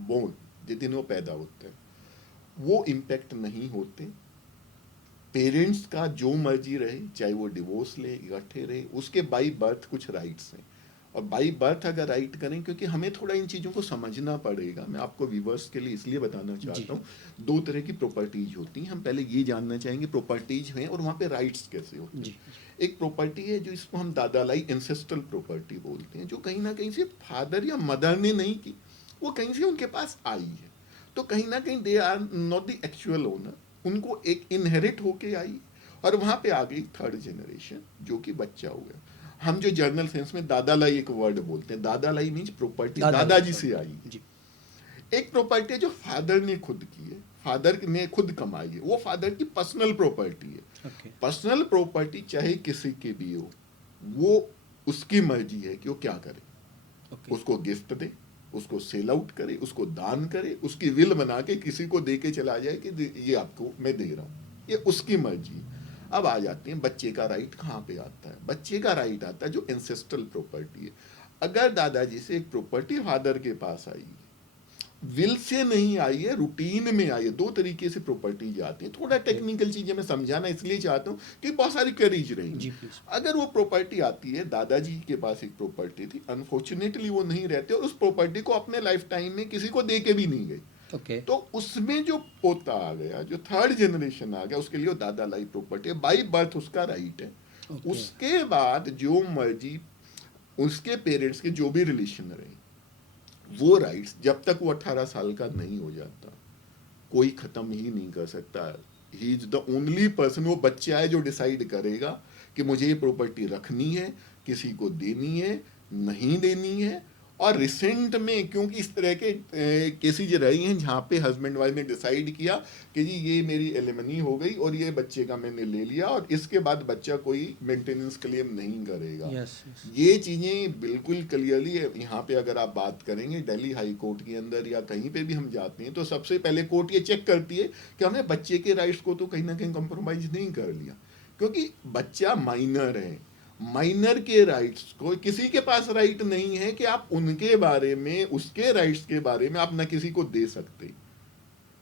born, जिस दिन वो पैदा होते हैं, वो इम्पेक्ट नहीं होते। पेरेंट्स का जो मर्जी रहे, चाहे वो डिवोर्स ले, इकट्ठे रहे, उसके बाई बर्थ कुछ राइट्स हैं। और बाई बर्थ अगर राइट करें, क्योंकि हमें थोड़ा इन चीज़ों को समझना पड़ेगा। मैं आपको व्यूवर्स के लिए इसलिए बताना जी चाहता हूँ, दो तरह की प्रॉपर्टीज होती हैं। हम पहले ये जानना चाहेंगे प्रॉपर्टीज हैं और वहाँ पे राइट्स कैसे होते जी हैं। एक प्रॉपर्टी है जो इसको हम दादालाई एंसेस्ट्रल प्रॉपर्टी बोलते हैं, जो कहीं ना कहीं से फादर या मदर ने नहीं की, वो कहीं से उनके पास आई है। तो कहीं ना कहीं they are not the actual owner, उनको एक इनहेरिट होके आई, और वहाँ पे आ गई थर्ड जनरेशन जो कि बच्चा हो गया। हम जो जर्नल सेंस में दादालाई एक वर्ड बोलते हैं, दादालाई मीन्स प्रॉपर्टी दादाजी से आई है। जी एक प्रॉपर्टी है जो फादर ने खुद की है, फादर ने खुद कमाई है, वो फादर की पर्सनल प्रॉपर्टी है। ओके पर्सनल प्रॉपर्टी चाहे किसी की भी हो, वो उसकी मर्जी है कि वो क्या करे। ओके उसको गिफ्ट दे, उसको सेल आउट करे, उसको दान करे, उसकी विल बना के किसी को दे के चला जाए कि ये आपको मैं दे रहा हूँ, ये उसकी मर्जी। अब आ जाते हैं बच्चे का राइट कहाँ पे आता है। बच्चे का राइट आता है जो एंसेस्ट्रल प्रॉपर्टी है। अगर दादाजी से एक प्रॉपर्टी फादर के पास आई है, विल से नहीं आई है, रूटीन में आई है। दो तरीके से प्रॉपर्टी जाती है। थोड़ा टेक्निकल चीजें मैं समझाना इसलिए चाहता हूँ कि बहुत सारी क्वेरीज रहेंगी। जी प्लीज। अगर वो प्रॉपर्टी आती है, दादाजी के पास एक प्रॉपर्टी थी, अनफॉर्चुनेटली वो नहीं रहते, और उस प्रॉपर्टी को अपने लाइफ टाइम में किसी को दे के भी नहीं गई, ओके तो उसमें जो पोता आ गया, जो थर्ड जनरेशन आ गया, उसके लिए वो दादा लाई प्रॉपर्टी है, बाई बर्थ उसका राइट है। ओके उसके बाद जो मर्जी उसके पेरेंट्स के जो भी रिलेशन रहे, वो राइट्स जब तक वो 18 साल का नहीं हो जाता, कोई खत्म ही नहीं कर सकता। He is the only person, वो बच्चा है जो डिसाइड करेगा कि मुझे ये प्रॉपर्टी रखनी है, किसी को देनी है, नहीं देनी है। और रिसेंट में क्योंकि इस तरह के केसेज रही हैं जहाँ पे हस्बैंड वाइफ ने डिसाइड किया कि जी ये मेरी एलिमनी हो गई और ये बच्चे का मैंने ले लिया, और इसके बाद बच्चा कोई मेंटेनेंस क्लेम नहीं करेगा। यस यस ये चीज़ें बिल्कुल क्लियरली यहाँ पे अगर आप बात करेंगे दिल्ली हाई कोर्ट के अंदर या कहीं पे भी हम जाते हैं, तो सबसे पहले कोर्ट ये चेक करती है कि हमने बच्चे के राइट्स को तो कहीं ना कहीं कॉम्प्रोमाइज नहीं कर लिया, क्योंकि बच्चा माइनर है। माइनर के राइट्स को किसी के पास राइट नहीं है कि आप उनके बारे में, उसके राइट्स के बारे में आप न किसी को दे सकते।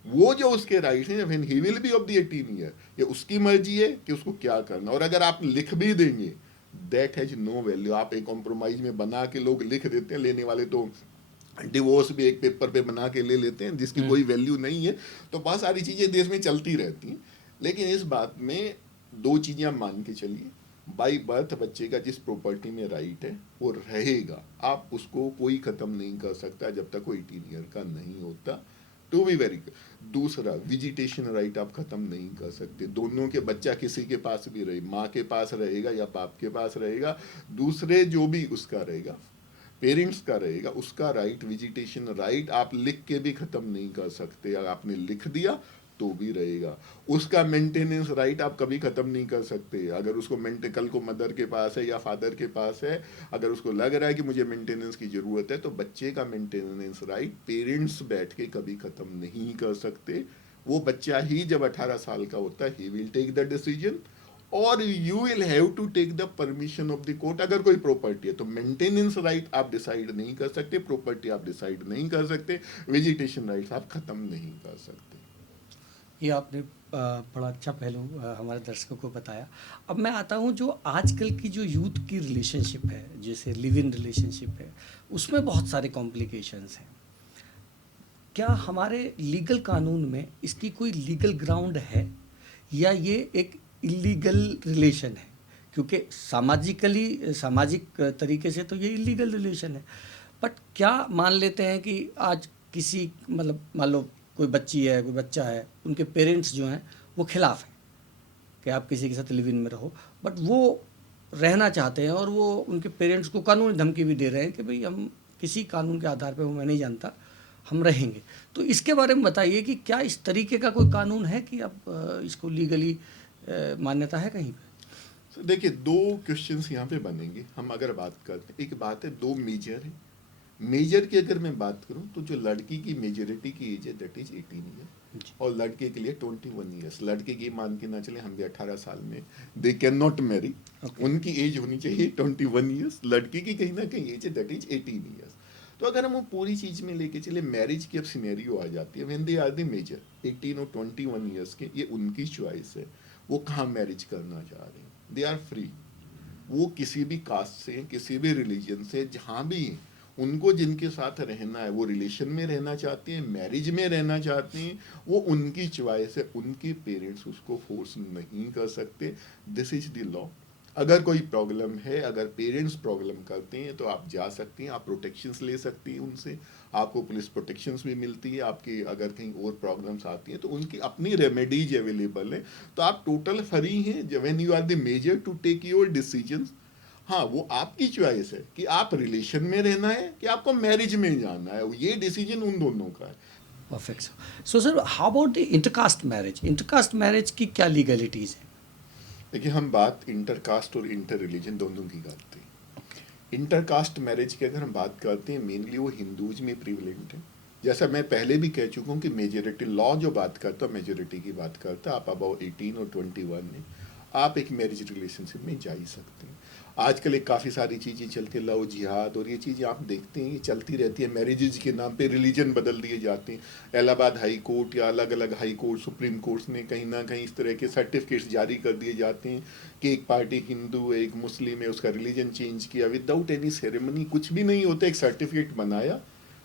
वो जो उसके राइट्स हैं, when he will be of the 18 year, ये उसकी मर्जी है कि उसको क्या करना। और अगर आप लिख भी देंगे, दैट हैज नो वैल्यू। आप एक कॉम्प्रोमाइज में बना के लोग लिख देते हैं, लेने वाले तो डिवोर्स भी एक पेपर पे बना के ले लेते हैं जिसकी कोई वैल्यू नहीं है। तो बहुत सारी चीज़ें देश में चलती रहती हैं। लेकिन इस बात में दो चीज़ें आप मान के चलिए, बाई बर्थ बच्चे का जिस प्रॉपर्टी में राइट है वो रहेगा, आप उसको कोई ख़त्म नहीं कर सकता जब तक वो 18 ईयर का नहीं होता। To be very. दूसरा, विजिटेशन राइट आप ख़त्म नहीं कर सकते। दोनों के बच्चा किसी के पास भी रहे, माँ के पास रहेगा या बाप के पास रहेगा, दूसरे जो भी उसका रहेगा, पेरेंट्स का रहेगा, उसका राइट, विजिटेशन राइट आप लिख के भी ख़त्म नहीं कर सकते। अगर आपने लिख दिया तो भी रहेगा। उसका मेंटेनेंस राइट आप कभी ख़त्म नहीं कर सकते। अगर उसको कल को मदर के पास है या फादर के पास है, अगर उसको लग रहा है कि मुझे मेंटेनेंस की ज़रूरत है, तो बच्चे का मेंटेनेंस राइट पेरेंट्स बैठ के कभी ख़त्म नहीं कर सकते। वो बच्चा ही जब 18 साल का होता है, he will take the decision, और you will have to take the permission of the court. अगर कोई प्रॉपर्टी है तो मेंटेनेंस राइट आप डिसाइड नहीं कर सकते, प्रॉपर्टी आप डिसाइड नहीं कर सकते, वेजिटेशन राइट्स आप ख़त्म नहीं कर सकते। ये आपने बड़ा अच्छा पहलू हमारे दर्शकों को बताया। अब मैं आता हूँ जो आजकल की जो यूथ की रिलेशनशिप है, जैसे लिव इन रिलेशनशिप है, उसमें बहुत सारे कॉम्प्लिकेशंस हैं। क्या हमारे लीगल कानून में इसकी कोई लीगल ग्राउंड है, या ये एक इलीगल रिलेशन है? क्योंकि सामाजिक तरीके से तो ये इलीगल रिलेशन है, बट क्या मान लेते हैं कि आज किसी मतलब मान लो कोई बच्ची है, कोई बच्चा है, उनके पेरेंट्स जो हैं वो खिलाफ हैं, कि आप किसी के साथ लिव इन में रहो, बट वो रहना चाहते हैं और वो उनके पेरेंट्स को कानूनी धमकी भी दे रहे हैं कि भाई हम किसी कानून के आधार पर, वो मैं नहीं जानता, हम रहेंगे। तो इसके बारे में बताइए कि क्या इस तरीके का कोई कानून है कि अब इसको लीगली मान्यता है कहीं पे? तो देखिए, दो क्वेश्चंस यहाँ पे बनेंगे। हम अगर बात करते हैं, एक बात है, दो मेजर है। मेजर की अगर मैं बात करूँ तो जो लड़की की मेजोरिटी की एज है दैट इज 18 ईयर, और लड़के के लिए 21 ईयर्स। लड़के की मान के ना चले, हम भी 18 साल में दे कैन नॉट मैरी, उनकी एज होनी चाहिए 21 ईयर्स। लड़की की कहीं ना कहीं एज है दैट इज 18 ईयर्स। तो अगर हम वो पूरी चीज में लेके चले, मैरिज की अब सिनेरियो आ जाती है when they are the major 18 और 21 ईयर्स के, ये उनकी चॉइस है, वो कहाँ मैरिज करना चाह रहे हैं, दे आर फ्री। वो किसी भी कास्ट से, किसी भी रिलीजन से, जहाँ भी हैं, उनको जिनके साथ रहना है, वो रिलेशन में रहना चाहते हैं, मैरिज में रहना चाहते हैं, वो उनकी चॉइस है। उनके पेरेंट्स उसको फोर्स नहीं कर सकते। This is the law. अगर कोई प्रॉब्लम है, अगर पेरेंट्स प्रॉब्लम करते हैं, तो आप जा सकते हैं, आप प्रोटेक्शंस ले सकती हैं उनसे, आपको पुलिस प्रोटेक्शंस भी मिलती है। आपकी अगर कहीं और प्रॉब्लम्स आती हैं तो उनकी अपनी रेमेडीज अवेलेबल है। तो आप टोटल फ्री हैं when you are the major to take your decisions. हाँ, वो आपकी चॉइस है कि आप रिलेशन में रहना है कि आपको मैरिज में जाना है, ये डिसीजन उन दोनों का है। Perfect sir. So sir, how about the intercaste marriage? Intercaste marriage की क्या लीगलिटीज़ हैं? देखिए, हम बात इंटरकास्ट और इंटर रिलीजन दोनों की करते हैं। इंटरकास्ट मैरिज की अगर हम बात करते हैं, मेनली वो हिंदूज में प्रिवलेंट है। जैसा मैं पहले भी कह चुका हूँ कि मेजोरिटी लॉ जो बात करता है, मेजोरिटी की बात करता है। आप अबाउट 18 और 21 में आप एक मैरिज रिलेशनशिप में जा ही सकते हैं। आजकल एक काफ़ी सारी चीज़ें चलती है, लव जिहाद और ये चीज़ें आप देखते हैं, ये चलती रहती है। मैरिजेज के नाम पे रिलीजन बदल दिए जाते हैं। इलाहाबाद हाई कोर्ट या अलग अलग हाई कोर्ट, सुप्रीम कोर्ट ने कहीं ना कहीं इस तरह के सर्टिफिकेट्स जारी कर दिए जाते हैं कि एक पार्टी हिंदू है, एक मुस्लिम है, उसका रिलीजन चेंज किया विदाउट एनी सेरेमनी, कुछ भी नहीं होता। एक सर्टिफिकेट बनाया,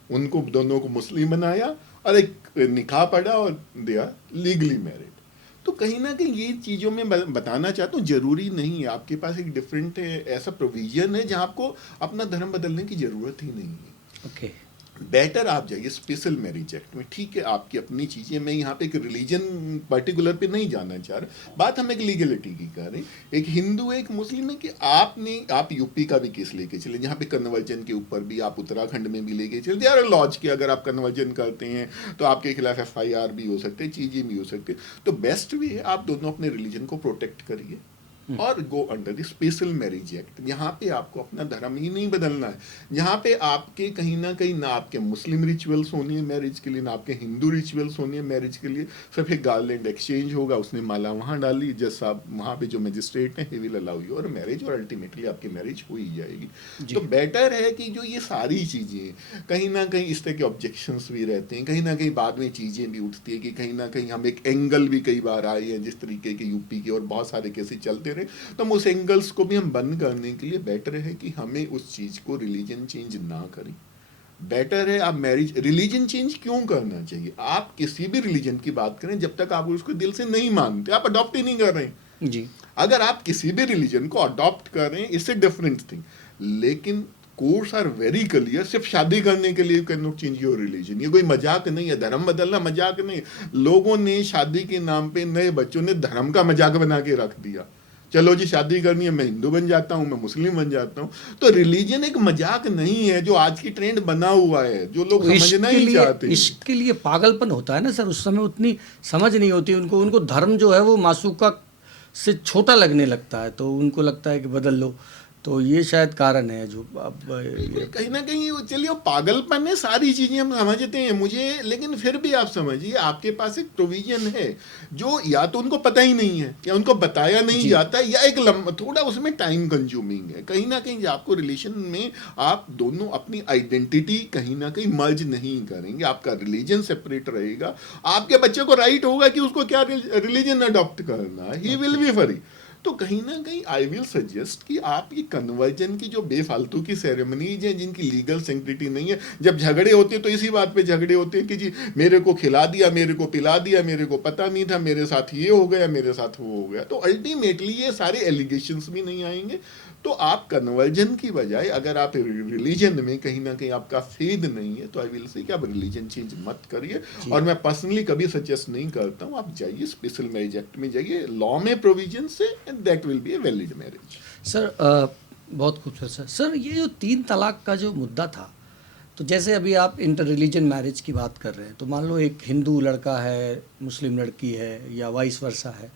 उनको दोनों को मुस्लिम बनाया और एक निकाह पढ़ा और दे आर लीगली मैरिड। तो कहीं ना कहीं ये चीज़ों में बताना चाहता हूँ, जरूरी नहीं है, आपके पास एक डिफरेंट ऐसा प्रोविजन है जहाँ आपको अपना धर्म बदलने की जरूरत ही नहीं है। ओके। बेटर आप जाइए स्पेशल मैरिज एक्ट में। ठीक है, आपकी अपनी चीज़ें, मैं यहाँ पे एक रिलीजन पर्टिकुलर पे नहीं जाना चाह रहा, बात हम एक लीगलिटी की कर रहे हैं। एक हिंदू है, एक मुस्लिम है, कि आप यूपी का भी केस लेके चले जहाँ पे कन्वर्जन के ऊपर भी, आप उत्तराखंड में भी लेके चले, दे आर लॉज के अगर आप कन्वर्जन करते हैं तो आपके खिलाफ FIR भी हो सकते हैं, चीज़ें भी हो सकती है। तो बेस्ट वे है आप दोनों अपने रिलीजन को प्रोटेक्ट करिए और go under the special marriage act. यहाँ पे आपको अपना धर्म ही नहीं बदलना है। यहाँ पे आपके कहीं ना कहीं ना आपके मुस्लिम रिचुअल्स होनी है मैरिज के लिए, ना आपके हिंदू रिचुअल्स होनी है मैरिज के लिए। सिर्फ एक गार्लैंड एक्सचेंज होगा, उसने माला वहाँ डाली, जज साहब वहाँ पे जो मजिस्ट्रेट हैं, ही विल अलाउ यू और मैरिज, और अल्टीमेटली आपकी मैरिज हो ही जाएगी। तो बेटर है कि जो ये सारी चीज़ें, कहीं ना कहीं इस तरह के ऑब्जेक्शंस भी रहते हैं, कहीं ना कहीं बाद में चीज़ें भी उठती है कि कहीं ना कहीं हम एक एंगल भी कई बार आए हैं जिस तरीके के यूपी के और बहुत सारे केसेस चलते, तो हम उस एंगल्स को भी हम बंद करने के लिए बेटर है कि हमें उस चीज को रिलीजन चेंज ना करें। बेटर है आप मैरिज, रिलीजन चेंज क्यों करना चाहिए? आप किसी भी रिलीजन की बात करें, जब तक आप उसको दिल से नहीं मानते, आप अडॉप्ट ही नहीं कर रहे हैं जी। अगर आप किसी भी रिलीजन को अडॉप्ट कर रहे हैं, इससे डिफरेंट थिंग, लेकिन कोर्स आर वेरी क्लियर। सिर्फ शादी करने के लिए can not change your religion, ये कोई मजाक नहीं है। धर्म बदलना मजाक नहीं। लोगों ने शादी के नाम पे, नए बच्चों ने धर्म का मजाक बना के रख दिया। चलो जी शादी करनी है, मैं हिंदू बन जाता हूँ, मैं मुस्लिम बन जाता हूँ। तो रिलीजन एक मजाक नहीं है जो आज की ट्रेंड बना हुआ है, जो लोग समझना ही चाहते हैं। इसके लिए पागलपन होता है ना सर, उस समय उतनी समझ नहीं होती उनको धर्म जो है वो मासूका से छोटा लगने लगता है, तो उनको लगता है कि बदल लो। तो ये शायद कारण है जो अब कहीं ना कहीं चलिए पागलपन है, सारी चीजें हम समझते हैं मुझे, लेकिन फिर भी आप समझिए आपके पास एक प्रोविजन है जो या तो उनको पता ही नहीं है या उनको बताया नहीं जाता, या एक थोड़ा उसमें टाइम कंज्यूमिंग है। कहीं ना कहीं आपको रिलेशन में आप दोनों अपनी आइडेंटिटी कहीं ना कहीं मर्ज नहीं करेंगे, आपका रिलीजन सेपरेट रहेगा। आपके बच्चे को राइट होगा कि उसको क्या रिलीजन अडॉप्ट करना है, ही विल बी फ्री। तो कहीं ना कहीं आई विल सजेस्ट कि आप ये कन्वर्जन की जो बेफालतू की सेरेमनीज हैं जिनकी लीगल सेंक्टिटी नहीं है, जब झगड़े होते हैं तो इसी बात पे झगड़े होते हैं कि जी मेरे को खिला दिया, मेरे को पिला दिया, मेरे को पता नहीं था, मेरे साथ ये हो गया, मेरे साथ वो हो गया। तो अल्टीमेटली ये सारे एलिगेशंस भी नहीं आएंगे। तो आप कन्वर्जन की बजाय अगर आप रिलीजन में कहीं ना कहीं आपका फेद नहीं है तो आई विल से कि आप रिलीजन चेंज मत करिए। जी और मैं पर्सनली कभी सजेस्ट नहीं करता हूँ, आप जाइए स्पेशल मैरिज एक्ट में जाइए, लॉ में प्रोविजन से, and that will be a valid marriage. Sir बहुत खूबसूरत सर। सर ये जो 3 तलाक का जो मुद्दा था, तो जैसे अभी आप इंटर रिलीजन मैरिज की बात कर रहे हैं, तो मान लो एक हिंदू लड़का है, मुस्लिम लड़की है, या वाइस वर्सा है,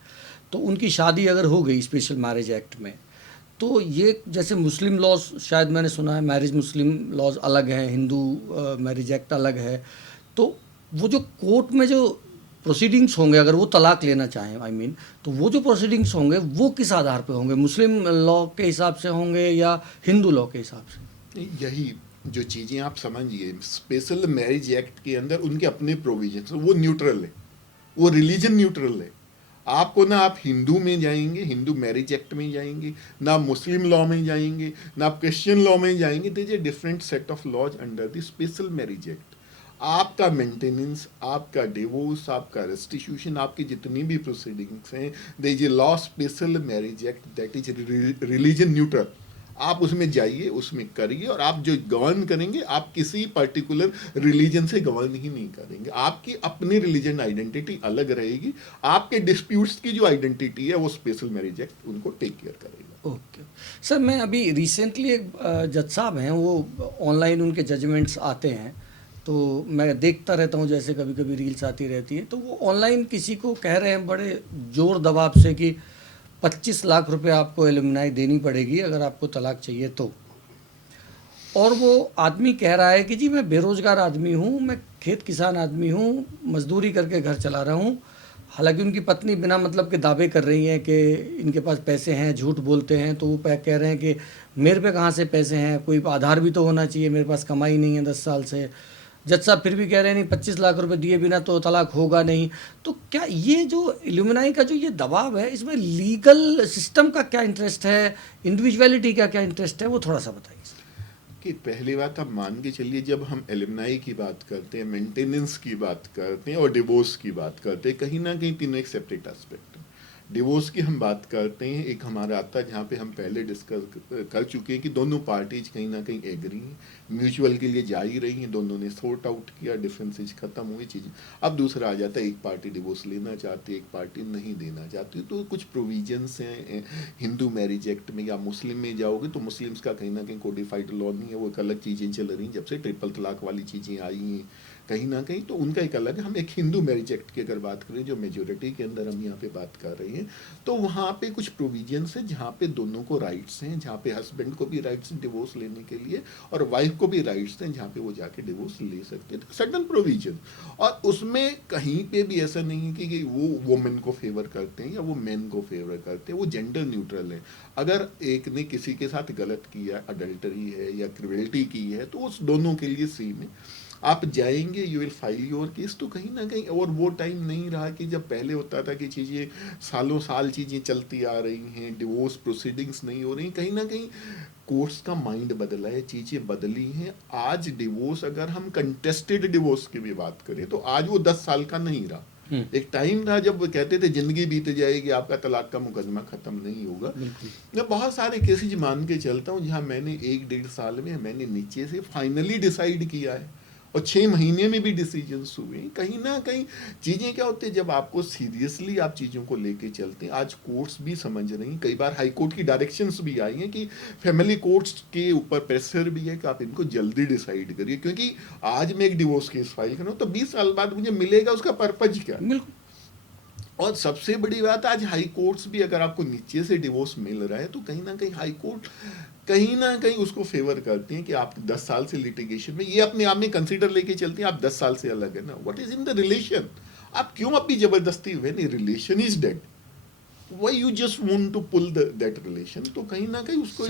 तो उनकी शादी अगर हो गई स्पेशल मैरिज एक्ट में, तो ये जैसे मुस्लिम लॉज, शायद मैंने सुना है मैरिज मुस्लिम लॉज अलग हैं, हिंदू मैरिज एक्ट अलग है, तो वो जो कोर्ट में जो प्रोसीडिंग्स होंगे अगर वो तलाक लेना चाहें, आई मीन, तो वो जो प्रोसीडिंग्स होंगे वो किस आधार पे होंगे, मुस्लिम लॉ के हिसाब से होंगे या हिंदू लॉ के हिसाब से? यही जो चीज़ें आप समझिए, स्पेशल मैरिज एक्ट के अंदर उनके अपने प्रोविजन, वो न्यूट्रल है, वो रिलीजन न्यूट्रल है। आपको ना आप हिंदू में जाएंगे, हिंदू मैरिज एक्ट में जाएंगे, ना मुस्लिम लॉ में जाएंगे, ना आप क्रिश्चियन लॉ में जाएंगे। There is a different set of laws under the special marriage act. आपका मेंटेनेंस, आपका डिवोर्स, आपका रेस्टिट्यूशन, आपकी जितनी भी प्रोसीडिंग्स हैं, there is a law special marriage act that is religion neutral. आप उसमें जाइए, उसमें करिए, और आप जो गवर्न करेंगे आप किसी पर्टिकुलर रिलीजन से गवर्न ही नहीं करेंगे। आपकी अपनी रिलीजन आइडेंटिटी अलग रहेगी, आपके डिस्प्यूट्स की जो आइडेंटिटी है वो स्पेशल मैरिज एक्ट उनको टेक केयर करेगा। ओके सर, मैं अभी रिसेंटली एक जज साहब हैं, वो ऑनलाइन उनके जजमेंट्स आते हैं, तो मैं देखता रहता हूँ, जैसे कभी कभी रील्स आती रहती है, तो वो ऑनलाइन किसी को कह रहे हैं बड़े जोर दबाव से कि 25 लाख रुपए आपको एलुमनाई देनी पड़ेगी अगर आपको तलाक चाहिए तो। और वो आदमी कह रहा है कि जी मैं बेरोज़गार आदमी हूँ, मैं खेत किसान आदमी हूँ, मजदूरी करके घर चला रहा हूँ। हालांकि उनकी पत्नी बिना मतलब के दावे कर रही हैं कि इनके पास पैसे हैं, झूठ बोलते हैं, तो वो कह रहे हैं कि मेरे पे कहाँ से पैसे हैं, कोई आधार भी तो होना चाहिए, मेरे पास कमाई नहीं है 10 साल से। जज साहब फिर भी कह रहे हैं नहीं, 25 लाख रुपए दिए बिना तो तलाक होगा नहीं। तो क्या ये जो इल्यूमिनाई का जो ये दबाव है, इसमें लीगल सिस्टम का क्या इंटरेस्ट है, इंडिविजुअलिटी का क्या इंटरेस्ट है, वो थोड़ा सा बताइए। कि पहली बात आप मान के चलिए, जब हम एलुमनाई की बात करते हैं, मेंटेनेंस की बात करते हैं और डिवोर्स की बात करते हैं, कहीं ना कहीं तीनों एक सेपरेट एस्पेक्ट है। डिवोर्स की हम बात करते हैं, एक हमारा आता है जहाँ पे हम पहले डिस्कस कर चुके हैं कि दोनों पार्टीज कहीं ना कहीं एग्री हैं, म्यूचुअल के लिए जा ही रही हैं, दोनों ने सॉर्ट आउट किया, डिफरेंसेज खत्म हुई चीज़ें। अब दूसरा आ जाता है, एक पार्टी डिवोर्स लेना चाहती है, एक पार्टी नहीं देना चाहती। तो कुछ प्रोविजंस हैं हिंदू मैरिज एक्ट में, या मुस्लिम में जाओगे तो मुस्लिम्स का कहीं ना कहीं कोडिफाइड लॉ नहीं है, वो एक अलग चीज़ें चल रही हैं जब से ट्रिपल तलाक वाली चीज़ें आई हैं कहीं ना कहीं, तो उनका एक अलग है। हम एक हिंदू मैरिज एक्ट की अगर बात करें, जो मेजोरिटी के अंदर हम यहाँ पे बात कर रहे हैं, तो वहाँ पे कुछ प्रोविजंस हैं जहाँ पे दोनों को राइट्स हैं, जहाँ पे हस्बैंड को भी राइट्स हैं डिवोर्स लेने के लिए, और वाइफ को भी राइट्स हैं जहाँ पे वो जाके डिवोर्स ले सकते हैं, सडन प्रोविजन। और उसमें कहीं पे भी ऐसा नहीं है कि वो वुमेन को फेवर करते हैं या वो मेन को फेवर करते हैं, वो जेंडर न्यूट्रल है। अगर एक ने किसी के साथ गलत किया, अडल्टरी है या क्रिवलिटी की है, तो उस दोनों के लिए सेम है। आप जाएंगे, you will file your case. तो कहीं ना कहीं, और वो टाइम नहीं रहा कि जब पहले होता था कि चीज़ें सालों साल चीज़ें चलती आ रही हैं, डिवोर्स प्रोसीडिंग्स नहीं हो रही। कहीं ना कहीं कोर्ट्स का माइंड बदला है, चीज़ें बदली हैं। आज डिवोर्स, अगर हम कंटेस्टेड डिवोर्स की भी बात करें, तो आज वो 10 साल का नहीं रहा। एक टाइम था जब वो कहते थे जिंदगी बीत जाएगी, आपका तलाक का मुकदमा खत्म नहीं होगा। मैं बहुत सारे केसेज मान के चलता हूँ जहाँ मैंने 1-1.5 साल में मैंने नीचे से फाइनली डिसाइड किया है, और 6 महीने में भी डिसीजंस हुए। कहीं ना कहीं चीज़ें क्या होती है, जब आपको सीरियसली आप चीज़ों को लेके चलते हैं। आज कोर्ट्स भी समझ रही हैं, कई बार हाई कोर्ट की डायरेक्शंस भी आई हैं कि फैमिली कोर्ट्स के ऊपर प्रेशर भी है कि आप इनको जल्दी डिसाइड करिए, क्योंकि आज मैं एक डिवोर्स केस फाइल करूँ तो 20 साल बाद मुझे मिलेगा, उसका पर्पज क्या। और सबसे बड़ी बात, आज हाई कोर्ट्स भी अगर आपको नीचे से डिवोर्स मिल रहा है, तो कहीं ना कहीं हाई कोर्ट कहीं ना कहीं उसको फेवर करते हैं कि आप 10 साल से लिटिगेशन में, ये अपने आप में कंसीडर लेके चलते हैं, आप 10 साल से अलग है ना, what is in the relation. आप क्यों अपनी जबरदस्ती हुए, नहीं, relation is dead, why you just want to pull that relation. तो कहीं ना कहीं उसको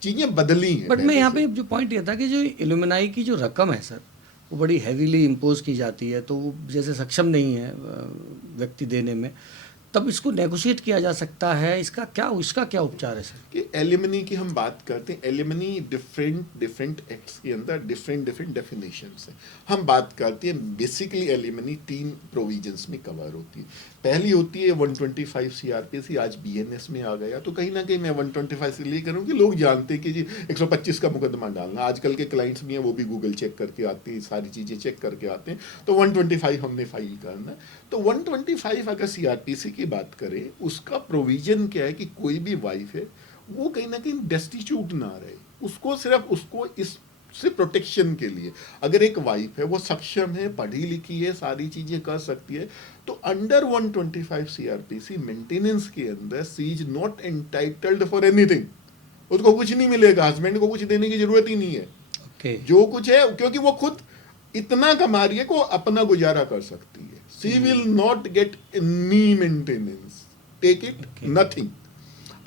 चीजें बदली हैं। बट मैं यहाँ पे जो पॉइंट ये था कि जो इल्यूमिनाई की जो रकम है सर, वो बड़ी हैवीली इम्पोज की जाती है, तो वो जैसे सक्षम नहीं है व्यक्ति देने में, तब इसको नेगोशिएट किया जा सकता है, इसका क्या उपचार है सर? कि एलिमनी की हम बात करते हैं, एलिमनी डिफरेंट एक्ट्स के अंदर डिफरेंट डेफिनेशंस हैं। हम बात करते हैं बेसिकली एलिमनी 3 प्रोविजंस में कवर होती है। पहली होती है 125 सीआरपीसी, आज बीएनएस में आ गया, तो कहीं ना कहीं मैं 125 से लिए करूँ कि लोग जानते हैं कि जी 125 का मुकदमा डालना। आजकल के क्लाइंट्स भी हैं, वो भी गूगल चेक करके आते हैं, सारी चीज़ें चेक करके आते हैं, तो 125 हमने फाइल करना। तो 125 अगर सीआरपीसी की बात करें, उसका प्रोविजन क्या है कि कोई भी वाइफ है वो कहीं ना कहीं डेस्टिट्यूट ना रहे, उसको इस से प्रोटेक्शन के लिए, अगर एक वाइफ है वो सक्षम है, पढ़ी लिखी है, सारी चीजें कर सकती है, तो अंडर 125 सीआरपीसी मेंटेनेंस के अंदर she is not entitled for anything. उसको कुछ नहीं मिलेगा, हस्बैंड को कुछ देने की जरूरत ही नहीं है। okay. जो कुछ है, क्योंकि वो खुद इतना कमा रही है को अपना गुजारा कर सकती है। She will not get any maintenance, take it nothing.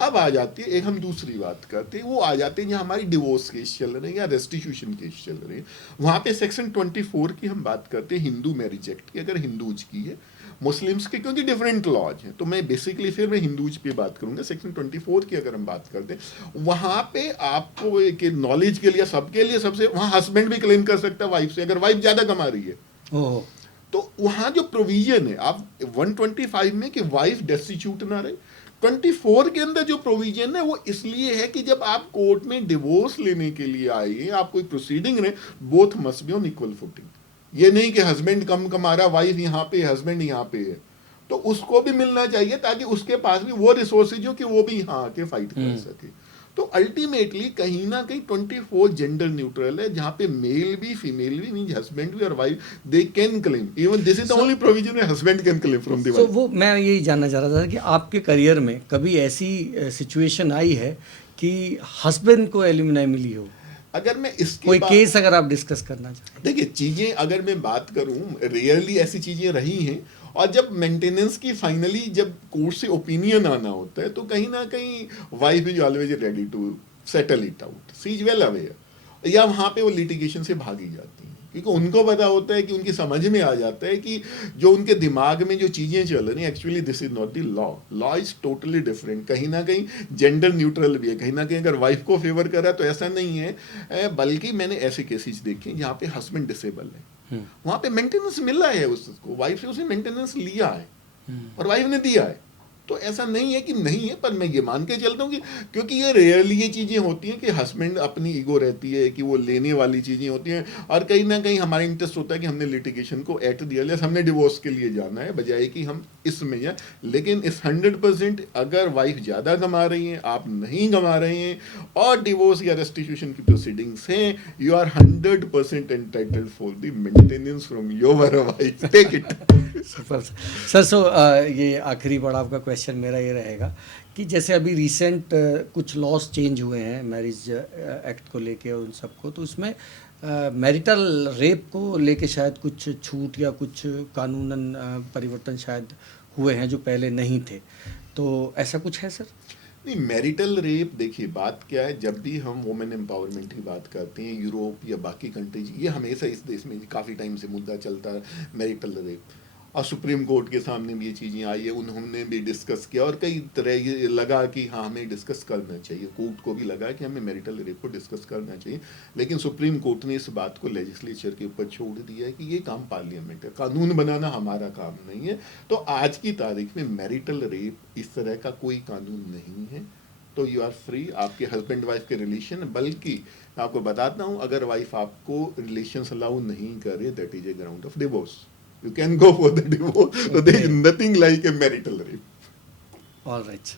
अब आ जाती है, एक हम दूसरी बात करते हैं, वो आ जाते हैं जहाँ हमारी डिवोर्स केस चल रहे हैं या रेस्टिट्यूशन केस चल रहे हैं। वहाँ पे सेक्शन 24 की हम बात करते हैं हिंदू मैरिज एक्ट की, अगर हिंदूज की है, मुस्लिम्स के क्योंकि डिफरेंट लॉज हैं, तो मैं बेसिकली फिर मैं हिंदूज पे बात करूंगा। सेक्शन 24 की अगर हम बात करते हैं, वहाँ पे आपको एक नॉलेज के लिए, सबके लिए, सबसे वहाँ हस्बैंड भी क्लेम कर सकता है वाइफ से, अगर वाइफ ज़्यादा कमा रही है। ओह, तो वहाँ जो प्रोविजन है आप 125 में कि वाइफ डेस्टिट्यूट ना रहे, 24 के अंदर जो प्रोविजन है वो इसलिए है कि जब आप कोर्ट में डिवोर्स लेने के लिए आए, आप कोई प्रोसीडिंग रहे, both must be on equal footing. ये नहीं कि हस्बैंड कम कमा रहा, वाइफ यहाँ पे, हस्बैंड यहाँ पे है, तो उसको भी मिलना चाहिए ताकि उसके पास भी वो रिसोर्सेज हो कि वो भी यहाँ आके फाइट कर सके। तो अल्टीमेटली कहीं ना कहीं 24 जेंडर न्यूट्रल है, जहाँ पे मेल भी, फीमेल भी, मीन हस्बैंड भी और wife, they can claim, even this is the only provision है, husband can claim from the तो वाइफ। वो मैं यही जानना चाह रहा था कि आपके करियर में कभी ऐसी सिचुएशन आई है कि हस्बैंड को एलिमनी मिली हो? अगर मैं इसकी कोई केस अगर आप डिस्कस करना चाहें। देखिए, चीज़ें अगर मैं बात करूं, रेयरली ऐसी चीज़ें रही हैं, और जब मेंटेनेंस की फाइनली जब कोर्ट से ओपिनियन आना होता है, तो कहीं ना कहीं wife is always ready to settle it out, she is well aware, या वहाँ पे वो लिटिगेशन से भागी जाती हैं, क्योंकि उनको पता होता है कि उनकी समझ में आ जाता है कि जो उनके दिमाग में जो चीज़ें चल रही हैं, actually this is not the law, law is totally different, कहीं ना कहीं जेंडर न्यूट्रल भी है, कहीं ना कहीं अगर वाइफ को फेवर कर रहा है तो ऐसा नहीं है, बल्कि मैंने ऐसे केसेस देखे जहाँ पे हस्बैंड डिसेबल है, वहाँ पे मेंटेनेंस मिला है उसको, वाइफ से उसने मेंटेनेंस लिया है और वाइफ ने दिया है, तो ऐसा नहीं है कि नहीं है, पर मैं ये मान के चलता हूँ कि क्योंकि ये रेयरली ये चीज़ें होती हैं कि हस्बैंड अपनी ईगो रहती है कि वो लेने वाली चीज़ें होती हैं, और कहीं ना कहीं हमारा इंटरेस्ट होता है कि हमने लिटिगेशन को एट दिया, हमने डिवोर्स के लिए जाना है, बजाय कि हम इसमें जाए। लेकिन इस 100% अगर वाइफ ज़्यादा कमा रही हैं, आप नहीं कमा रहे हैं, और डिवोर्स या रेस्टिट्यूशन की प्रोसीडिंग्स हैं, you are 100% entitled for the maintenance from your wife, take it. Sir, ये आखिरी पड़ाव का क्वेश्चन मेरा ये रहेगा कि जैसे अभी रिसेंट कुछ लॉस चेंज हुए हैं मैरिज एक्ट को लेके और उन सबको, तो उसमें मैरिटल रेप को लेके शायद कुछ छूट या कुछ कानूनन परिवर्तन शायद हुए हैं जो पहले नहीं थे, तो ऐसा कुछ है सर? नहीं, मैरिटल रेप, देखिए बात क्या है, जब भी हम वुमेन एम्पावरमेंट की बात करते हैं, यूरोप या बाकी कंट्रीज, ये हमेशा इस देश में काफ़ी टाइम से मुद्दा चलता है मैरिटल रेप, और सुप्रीम कोर्ट के सामने भी ये चीज़ें आई है, उन्होंने भी डिस्कस किया, और कई तरह ये लगा कि हाँ हमें डिस्कस करना चाहिए, कोर्ट को भी लगा कि हमें मैरिटल रेप को डिस्कस करना चाहिए, लेकिन सुप्रीम कोर्ट ने इस बात को लेजिस्लेचर के ऊपर छोड़ दिया है कि ये काम पार्लियामेंट है, कानून बनाना हमारा काम नहीं है। तो आज की तारीख में मैरिटल रेप इस तरह का कोई कानून नहीं है, तो यू आर फ्री, आपके हस्बैंड वाइफ के रिलेशन, बल्कि मैं आपको बताता हूँ, अगर वाइफ आपको रिलेशन अलाउ नहीं करे, that is a ground of divorce, you can go for the divorce. So there is nothing like a marital rape. All right.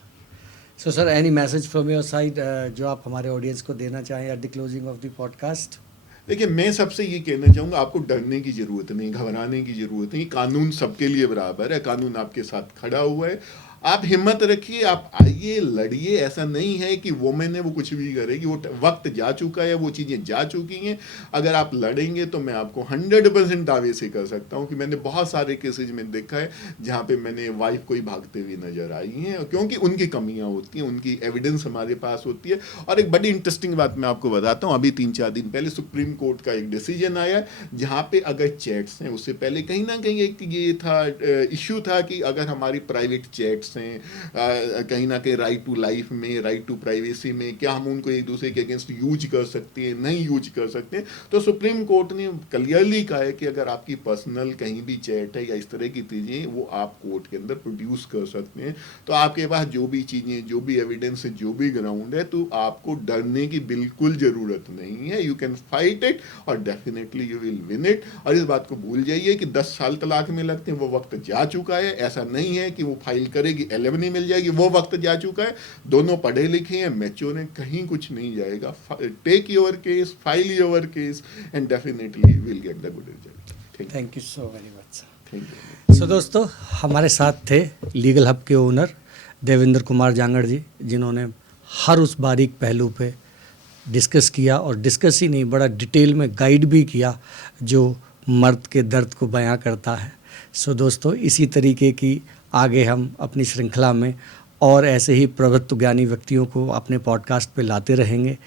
So sir, any message from your side जो आप हमारे audience को देना चाहें at the closing of the podcast? देखिए, मैं सबसे ये कहना चाहूँगा, आपको डरने की ज़रूरत नहीं, घबराने की ज़रूरत नहीं, कानून सबके लिए बराबर है, कानून आपके साथ खड़ा हुआ है, आप हिम्मत रखिए, आप आइए, लड़िए। ऐसा नहीं है कि वोमेन है वो कुछ भी करेगी, वो वक्त जा चुका है, वो चीज़ें जा चुकी हैं। अगर आप लड़ेंगे तो मैं आपको 100% दावे से कर सकता हूँ कि मैंने बहुत सारे केसेज में देखा है जहाँ पे मैंने वाइफ को ही भागते हुए नजर आई हैं, क्योंकि उनकी कमियाँ होती हैं, उनकी एविडेंस हमारे पास होती है। और एक बड़ी इंटरेस्टिंग बात मैं आपको बताता हूँ, अभी 3-4 दिन पहले सुप्रीम कोर्ट का एक डिसीजन आया जहाँ पे अगर चैट्स हैं, उससे पहले कहीं ना कहीं एक ये था इश्यू था कि अगर हमारी प्राइवेट चैट्स हैं कहीं ना कहीं राइट टू लाइफ में, राइट टू प्राइवेसी में, क्या हम उनको एक दूसरे के अगेंस्ट यूज कर सकते हैं, नहीं यूज कर सकते हैं। तो सुप्रीम कोर्ट ने क्लियरली कहा है कि अगर आपकी पर्सनल कहीं भी चैट है या इस तरह की चीज़ें, वो आप कोर्ट के अंदर प्रोड्यूस कर सकते हैं। तो आपके पास जो भी चीज़ें, जो भी एविडेंस है, जो भी ग्राउंड है, तो आपको डरने की बिल्कुल ज़रूरत नहीं है। यू कैन फाइट इट और definitely you will win it. और इस बात को भूल जाइए कि 10 साल तलाक में लगते हैं, वो वक्त जा चुका है। ऐसा नहीं है कि वो फाइल करेगी 11 ही मिल जाएगी, वो वक्त जा चुका है। दोनों पढ़े लिखे हैं, मैच्योर हैं, कहीं कुछ नहीं जाएगा। Take your case, file your case and definitely will get the good result. Thank you so very much. Thank you. So दोस्तों, हमारे साथ थे लीगल हब के ओनर देवेंद्र कुमार जांगड़ जी, जिन्होंने हर उस बारीक पहलू पे डिस्कस किया, और डिस्कस ही नहीं, बड़ा डिटेल में गाइड भी किया जो मर्द के दर्द को बयां करता है। सो दोस्तों, इसी तरीके की आगे हम अपनी श्रृंखला में और ऐसे ही प्रभुत्व ज्ञानी व्यक्तियों को अपने पॉडकास्ट पे लाते रहेंगे।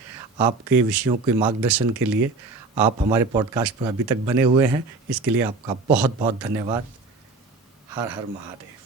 आपके विषयों के मार्गदर्शन के लिए आप हमारे पॉडकास्ट पर अभी तक बने हुए हैं, इसके लिए आपका बहुत बहुत धन्यवाद। हर हर महादेव।